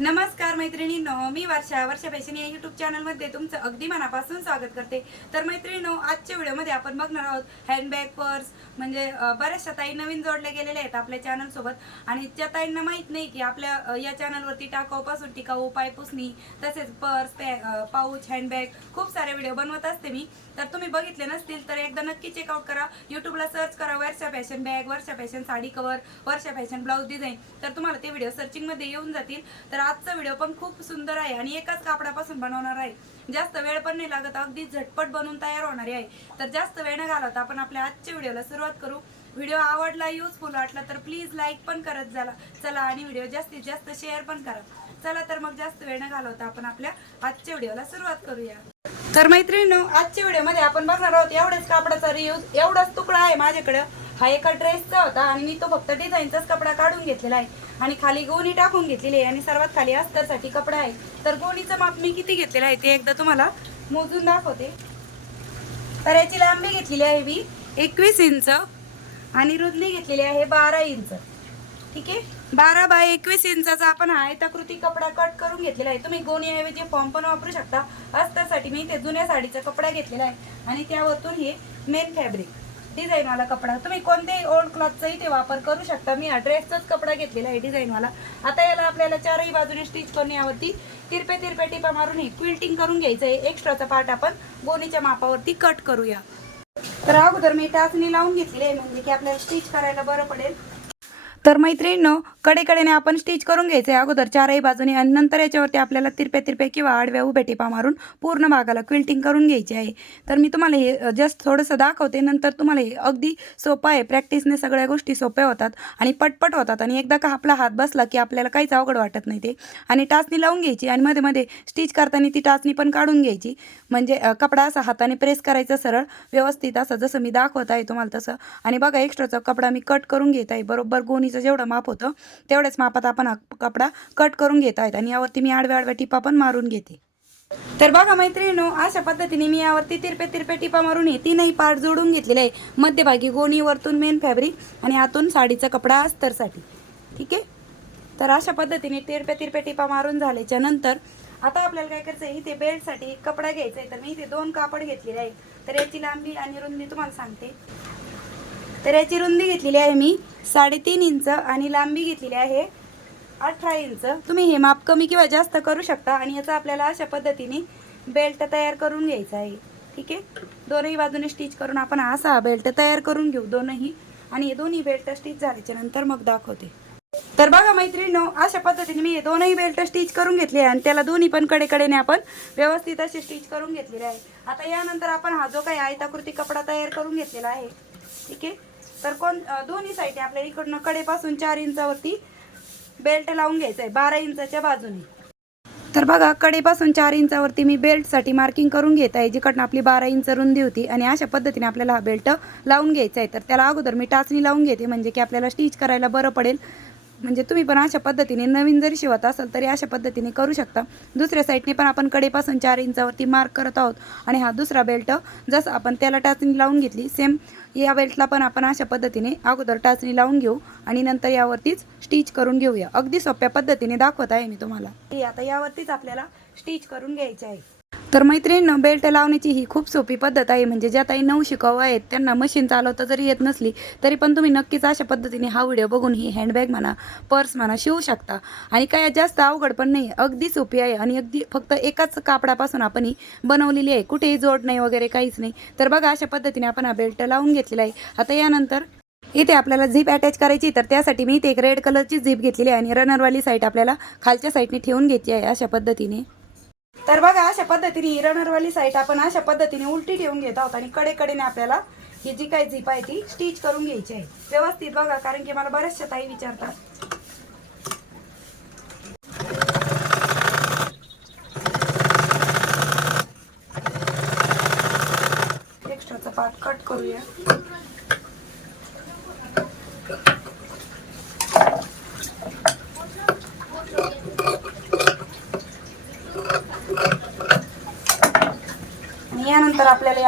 नमस्कार मैत्रिणींनो मी वर्षा वर्षा फॅशन या युट्यूब चॅनलमध्ये तुमचं अगदी मनापासून स्वागत करते. तर मैत्रिणींनो आजच्या व्हिडिओमध्ये आपण बघणार आहोत हँडबॅग पर्स म्हणजे बऱ्याचशा ताई नवीन जोडल्या गेलेल्या आहेत आपल्या चॅनल सोबत. आणि त्या ताईंना माहीत नाही की आपल्या या चॅनलवरती टाकाऊपासून टिकाऊ पायपुसणी तसेच पर्स पाऊच हँडबॅग खूप सारे व्हिडिओ बनवत असते मी. तर तुम्ही बघितले नसतील तर एकदा नक्की चेकआउट करा. युट्यूबला सर्च करा Varsha fashion bag Varsha fashion sari cover Varsha fashion blouse design तर तुम्हाला ते व्हिडिओ सर्चिंगमध्ये येऊन जातील. तर आजचा व्हिडिओ पण खूप सुंदर आहे आणि एकाच कापडापासून बनवणार आहे. जास्त वेळ पण नाही लागत अगदी झटपट बनवून तयार होणारी आहे. तर जास्त वेळ न घालवता आपण आपल्या आजच्या व्हिडिओला सुरुवात करू. व्हिडिओ आवडला युजफुल वाटला तर प्लीज लाईक पण करत झाला चला आणि व्हिडिओ जास्तीत जास्त शेअर पण करा. चला तर मग जास्त वेळ न घालवता आपण आपल्या आजच्या व्हिडिओला सुरुवात करूया. तर मैत्रिणी आजच्या व्हिडिओमध्ये आपण बघणार आहोत एवढ्याच कापडाचा रियूज एवढाच तुकडा आहे माझ्याकडं. हा एका ड्रेसचा होता आणि मी तो फक्त डिझाईनचाच कपडा काढून घेतलेला आहे. आणि खाली गोणी टाकून घेतलेली आहे आणि सर्वात खाली अस्तरसाठी कपडा आहे. तर गोणीचं माप मी किती घेतलेलं आहे ते एकदा तुम्हाला मोजून दाखवते. तर याची लांबी घेतलेली आहे मी एकवीस इंच आणि रुंदी घेतलेली आहे बारा इंच. ठीक आहे? बारा बाय एकवीस इंचाचा आपण आयताकृती कपडा कट करून घेतलेला आहे. तुम्ही गोणीऐवजी फॉर्म पण वापरू शकता. अस्तरसाठी मी ते जुन्या साडीचा कपडा घेतलेला आहे. आणि त्यावरतून हे मेन फॅब्रिक डिझाईनवाला कपडा. तुम्ही कोणत्याही ओल्ड क्लॉथचाही ते वापर करू शकता. मी हा ड्रेसचाच कपडा घेतलेला आहे डिझाईनवाला. आता याला आपल्याला चारही बाजूने स्टिच करून यावरती तिरपे तिरपे टिपा मारून हे क्विल्टिंग करून घ्यायचं आहे. एक्स्ट्राचा पार्ट आपण गोणीच्या मापावरती कट करूया. तर अगोदर मी टाचणी लावून घेतली आहे म्हणजे की आपल्याला स्टिच करायला बरं पडेल. तर मैत्रिणींनो कडेकडेने आपण स्टिच करून घ्यायचं आहे अगोदर चारही बाजूने आणि नंतर याच्यावरती आपल्याला तिरपे तिरपे किंवा आडव्या उभ्या टिपा मारून पूर्ण भागाला क्विल्टिंग करून घ्यायची आहे. तर मी तुम्हाला हे जस्ट थोडंसं दाखवते. नंतर तुम्हाला हे अगदी सोपं आहे. प्रॅक्टिसने सगळ्या गोष्टी सोप्या होतात आणि पटपट होतात आणि एकदा का आपला हात बसला की आपल्याला काहीच अवघड वाटत नाही ते. आणि टाचणी लावून घ्यायची आणि मध्ये मध्ये स्टिच करताना ती टाचणी पण काढून घ्यायची. म्हणजे कपडा असा हाताने प्रेस करायचा सरळ व्यवस्थित असं जसं मी दाखवत आहे तुम्हाला तसं. आणि बघा एक्स्ट्राचा कपडा मी कट करून घेत आहे. बरोबर कमीचं जेवढं माप होतं तेवढ्याच मापात आपण हा कपडा कट करून घेत आहेत आणि यावरती मी आडव्या आडव्या टिपा पण मारून घेते. तर बघा मैत्रिणीनो अशा पद्धतीने मी यावरती तिरपे तिरपे टिपा मारून हे तीनही पार्ट जोडून घेतलेले आहे. मध्यभागी गोणी वरतून मेन फॅब्रिक आणि आतून साडीचा कपडा अस्तरसाठी. ठीक आहे? तर अशा पद्धतीने तिरपे तिरपे टिपा मारून झाल्याच्यानंतर आता आपल्याला काय करायचं आहे इथे बेल्टसाठी कपडा घ्यायचा आहे तर मी इथे दोन कापड घेतलेले आहे तर याची लांबी आणि रुंदी तुम्हाला सांगते. तर याची रुंदी घेतलेली आहे मी साडेतीन इंच आणि लांबी घेतलेली आहे अठरा इंच. तुम्ही हे माप कमी किंवा जास्त करू शकता आणि याचा आपल्याला अशा पद्धतीने बेल्ट तयार करून घ्यायचा आहे. ठीक आहे? दोनही बाजूने स्टिच करून आपण असा बेल्ट तयार करून घेऊ दोनही. आणि हे दोन्ही बेल्ट स्टिच झाल्याच्यानंतर मग दाखवते. तर बघा मैत्रिणीनो अशा पद्धतीने मी हे दोनही बेल्ट स्टिच करून घेतले आहे आणि त्याला दोन्ही पण कडेकडेने आपण व्यवस्थित असे स्टिच करून घेतलेले आहे. आता यानंतर आपण हा जो काही आयताकृती कपडा तयार करून घेतलेला आहे ठीक आहे? तर कोण दोन्ही साईड आपल्या इकडनं कडेपासून चार इंचावरती बेल्ट लावून घ्यायचा आहे बारा इंचाच्या बाजूने. तर बघा कडेपासून चार इंचावरती मी बेल्टसाठी मार्किंग करून घेत आहे जिकडनं आपली बारा इंच रुंदी होती आणि अशा पद्धतीने आपल्याला हा बेल्ट लावून घ्यायचा आहे. तर त्याला अगोदर मी टाचणी लावून घेते म्हणजे की आपल्याला स्टिच करायला बरं पडेल. म्हणजे तुम्ही पण अशा पद्धतीने नवीन जरी शिवत असाल तरी अशा पद्धतीने करू शकता. दुसऱ्या साईडने पण आपण कडेपासून चार इंचावरती मार्क करत आहोत. आणि हा दुसरा बेल्ट जसं आपण त्याला टाचणी लावून घेतली सेम या बेल्टला पण आपण अशा पद्धतीने अगोदर टाचणी लावून घेऊ आणि नंतर यावरतीच स्टिच करून घेऊया. अगदी सोप्या पद्धतीने दाखवत आहे मी तुम्हाला. हे आता यावरतीच आपल्याला स्टिच करून घ्यायचे आहे. तर मैत्रिणीनं बेल्ट लावण्याची ही खूप सोपी पद्धत आहे. म्हणजे ज्या ताई नऊ शिकाऊ आहेत त्यांना मशीन चालवता जरी येत नसली तरी पण तुम्ही नक्कीच अशा पद्धतीने हा व्हिडिओ बघून ही हँडबॅग म्हणा पर्स म्हणा शिवू शकता. आणि काय जास्त अवघड पण नाही अगदी सोपी आहे. आणि अगदी फक्त एकाच कापडापासून आपण ही बनवलेली आहे. कुठेही जोड नाही वगैरे काहीच नाही. तर बघा अशा पद्धतीने आपण हा बेल्ट लावून घेतलेला आहे. आता यानंतर इथे आपल्याला झीप अटॅच करायची तर त्यासाठी मी इथे एक रेड कलरची झीप घेतलेली आहे. आणि रनरवाली साईट आपल्याला खालच्या साईडने ठेवून घेतली आहे अशा पद्धतीने. तर बघा अशा पद्धतीने ही रनरवाली साईट आपण अशा पद्धतीने उलटी ठेवून घेत आहोत आणि कडेकडेने आपल्याला ही जी काही झीप आहे ती स्टिच करून घ्यायची आहे. व्यवस्थित बघा कारण की मला बऱ्याचशा ताई विचारतात. एक्स्ट्राचा पार्ट कट करूया आणि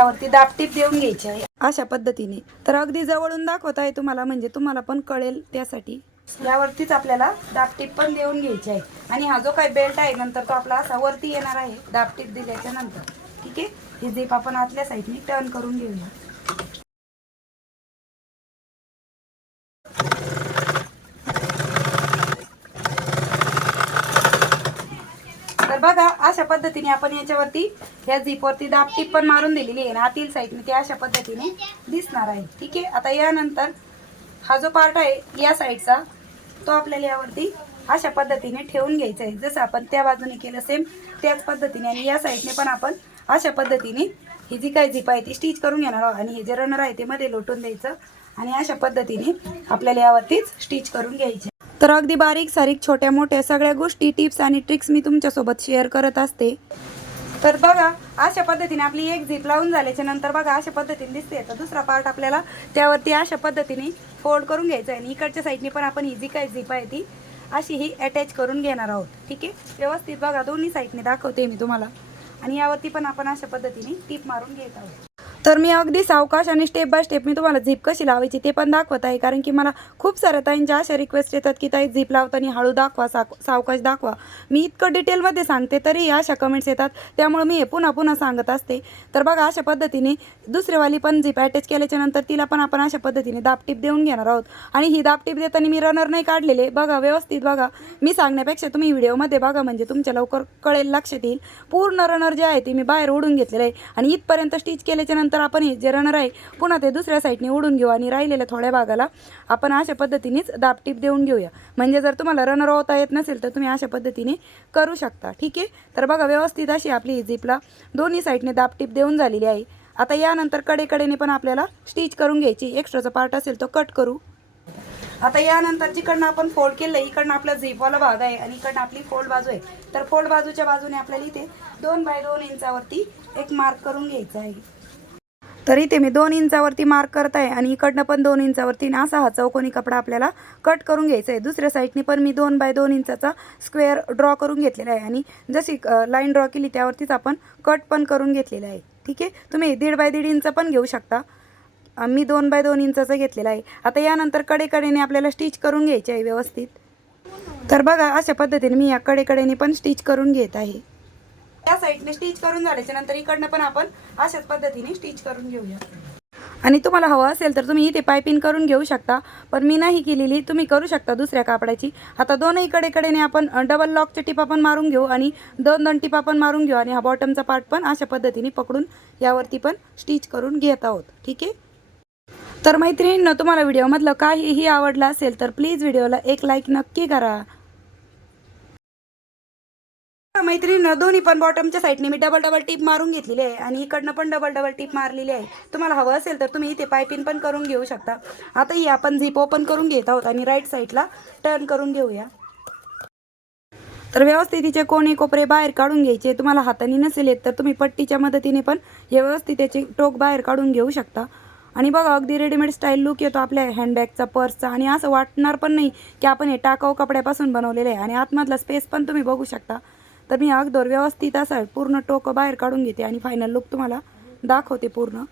यानंतर आपल्याला यावरती दापटीप देऊन घ्यायची आहे. अशा पद्धतीने. तर अगदी जवळून दाखवत आहे तुम्हाला म्हणजे तुम्हाला पण कळेल त्यासाठी. यावरतीच आपल्याला दापटीप पण देऊन घ्यायची आहे. आणि हा जो काही बेल्ट आहे नंतर तो आपला असा वरती येणार आहे दापटीप दिल्याच्या नंतर. ठीक आहे? ही झीप आपण आतल्या साईडने टर्न करून घेऊया. बघा अशा पद्धतीने आपण याच्यावरती या झीपवरती दापटीप पण मारून दिलेली आहे. आणि आतील साईडने ते अशा पद्धतीने दिसणार आहे. ठीक आहे? आता यानंतर हा जो पार्ट आहे या साईडचा तो आपल्याला यावरती अशा पद्धतीने ठेवून घ्यायचा आहे. जसं आपण त्या बाजूने केलं सेम त्याच पद्धतीने आणि या साईडने पण आपण अशा पद्धतीने ही जी काही झीप आहे ती स्टिच करून घेणार आहोत. आणि हे जे रनर आहे ते मध्ये लोटून द्यायचं आणि अशा पद्धतीने आपल्याला यावरतीच स्टिच करून घ्यायचे. तर अगदी बारीक सारीक छोट्या मोठ्या सगळ्या गोष्टी टिप्स आणि ट्रिक्स मी तुमच्यासोबत शेअर करत असते. तर बघा अशा पद्धतीने आपली एक झीप लावून झाल्याच्यानंतर बघा अशा पद्धतीने दिसते. तर दुसरा पार्ट आपल्याला त्यावरती अशा पद्धतीने फोल्ड करून घ्यायचा आहे. आणि इकडच्या साईडने पण आपण ही जी काही झीप आहे ती अशी ही अटॅच करून घेणार आहोत. ठीक आहे? व्यवस्थित बघा दोन्ही साईडने दाखवते मी तुम्हाला. आणि यावरती पण आपण अशा पद्धतीने टीप मारून घेत आहोत. तर मी अगदी सावकाश आणि स्टेप बाय स्टेप मी तुम्हाला झीप कशी लावायची ते पण दाखवत आहे. कारण की मला खूप साऱ्या ताईंच्या अशा रिक्वेस्ट येतात की ताई झीप लावताना हळू दाखवा साक सावकाश दाखवा. मी इतकं डिटेलमध्ये सांगते तरी अशा कमेंट्स येतात. त्यामुळे मी हे पुन्हा पुन्हा सांगत असते. तर बघा अशा पद्धतीने दुसरेवाली पण झीप अटॅच केल्याच्यानंतर तिला पण आपण अशा पद्धतीने दापटीप देऊन घेणार आहोत. आणि ही दापटीप देताना मी रनर नाही काढलेले. बघा व्यवस्थित बघा. मी सांगण्यापेक्षा तुम्ही व्हिडिओमध्ये बघा म्हणजे तुमच्या लवकर कळेल लक्षात येईल. पूर्ण रनर जे आहे ते मी बाहेर ओढून घेतलेलं आहे. आणि इथपर्यंत स्टिच केल्याच्यानंतर आपण हे जे रनर आहे पुन्हा ते दुसऱ्या साईडने उडून घेऊ आणि राहिलेल्या थोड्या भागाला आपण अशा पद्धतीनेच दापटीप देऊन घेऊया. म्हणजे जर तुम्हाला रनर होता येत नसेल तर तुम्ही अशा पद्धतीने करू शकता. ठीक आहे? तर बघा व्यवस्थित अशी आपली ही झिपला दोन्ही साईडने दापटीप देऊन झालेली आहे. आता यानंतर कडेकडेने पण आपल्याला स्टिच करून घ्यायची. एक्स्ट्राचा पार्ट असेल तो कट करू. आता यानंतर जिकडनं आपण फोल्ड केलं इकडनं आपला झेपवाला भाग आहे आणि इकडनं आपली फोल्ड बाजू आहे. तर फोल्ड बाजूच्या बाजूने आपल्याला इथे दोन बाय दोन इंचावरती एक मार्क करून घ्यायचा आहे. तर इथे मी दोन इंचावरती मार्क करत आहे आणि इकडनं पण दोन इंचावरती ना असा हा चौकोनी कपडा आपल्याला कट करून घ्यायचा आहे. दुसऱ्या साईडने पण मी दोन बाय दोन इंचाचा स्क्वेअर ड्रॉ करून घेतलेला आहे आणि जशी लाईन ड्रॉ केली त्यावरतीच आपण कट पण करून घेतलेला आहे. ठीक आहे? तुम्ही दीड बाय दीड इंच पण घेऊ शकता. मी दोन बाय दोन इंचाचा घेतलेला आहे. आता यानंतर कडेकडेने आपल्याला स्टिच करून घ्यायची आहे व्यवस्थित. तर बघा अशा पद्धतीने मी या कडेकडेने पण स्टिच करून घेत आहे. या साईडने स्टिच करून झाल्याच्यानंतर इकडनं पण आपण अशाच पद्धतीने स्टिच करून घेऊया. आणि तुम्हाला हवं असेल तर तुम्ही इथे पायपिंग करून घेऊ शकता पण मी नाही केलेली तुम्ही करू शकता दुसऱ्या कापडाची. आता दोनही कडेकडेने आपण डबल लॉकच्या टिपा पण मारून घेऊ आणि दोन दोन टिपा पण मारून घेऊ आणि हा बॉटमचा पार्ट पण अशा पद्धतीने पकडून यावरती पण स्टिच करून घेत आहोत. ठीक आहे? तर मैत्रिणींनं तुम्हाला व्हिडिओमधलं काहीही आवडलं असेल तर प्लीज व्हिडिओला एक लाईक नक्की करा. मैत्रिणीनं दोन्ही पण बॉटमच्या साईडने मी डबल डबल टीप मारून घेतलेली आहे. आणि इकडनं पण डबल डबल टीप मारलेली आहे. तुम्हाला हवं असेल तर तुम्ही इथे पायपिंग पण करून घेऊ शकता. आता ही आपण झिप ओपन करून घेत आहोत आणि राईट साईडला टर्न करून घेऊया. तर व्यवस्थित तिचे कोणी कोपरे बाहेर काढून घ्यायचे. तुम्हाला हाताने नसेल येत तर तुम्ही पट्टीच्या मदतीने पण हे व्यवस्थित त्याचे टोक बाहेर काढून घेऊ शकता. आणि बघा अगदी रेडीमेड स्टाईल लुक येतो आपल्या हँडबॅगचा पर्सचा आणि असं वाटणार पण नाही की आपण हे टाकाऊ कपड्यापासून बनवलेलं आहे. आणि आतमधला स्पेस पण तुम्ही बघू शकता. तर मी अगदोर व्यवस्थित असं पूर्ण टोकं बाहेर काढून घेते आणि फायनल लुक तुम्हाला दाखवते पूर्ण.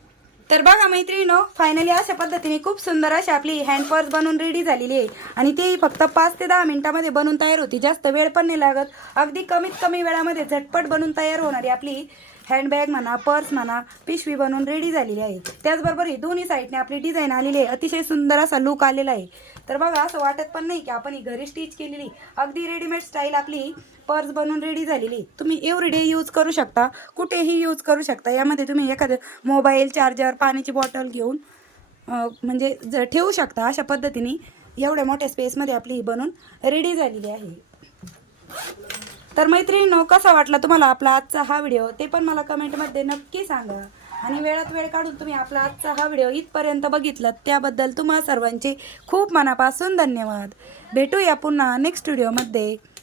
तर बघा मैत्रिणीनो फायनली अशा पद्धतीने खूप सुंदर अशी आपली हँड पर्स बनवून रेडी झालेली आहे. आणि ती फक्त पाच ते दहा मिनिटामध्ये बनवून तयार होती. जास्त वेळ पण नाही लागत. अगदी कमीत कमी वेळामध्ये झटपट बनवून तयार होणारी आपली हँडबॅग म्हणा पर्स म्हणा पिशवी बनवून रेडी झालेली आहे. त्याचबरोबर ही दोन्ही साईडने आपली डिझाईन आलेली आहे. अतिशय सुंदर असा लुक आलेला आहे. तर बघा असं वाटत पण नाही की आपण ही घरी स्टिच केलेली अगदी रेडीमेड स्टाईल आपली पर्स बनून रेडी झालेली. तुम्ही एव्हरीडे यूज करू शकता. कुठेही यूज करू शकता. यामध्ये तुम्ही एखादं मोबाईल चार्जर पाण्याची बॉटल घेऊन म्हणजे ज ठेवू शकता अशा पद्धतीने एवढ्या मोठ्या स्पेसमध्ये आपली ही बनवून रेडी झालेली आहे. तर मैत्रिणीनो कसा वाटला तुम्हाला आपला आजचा हा व्हिडिओ ते पण मला कमेंटमध्ये नक्की सांगा. आणि वेळात वेळ काढून तुम्ही आपला आजचा हा व्हिडिओ इथपर्यंत बघितलात त्याबद्दल तुम्हा सर्वांचे खूप मनापासून धन्यवाद. भेटूया पुन्हा नेक्स्ट व्हिडिओमध्ये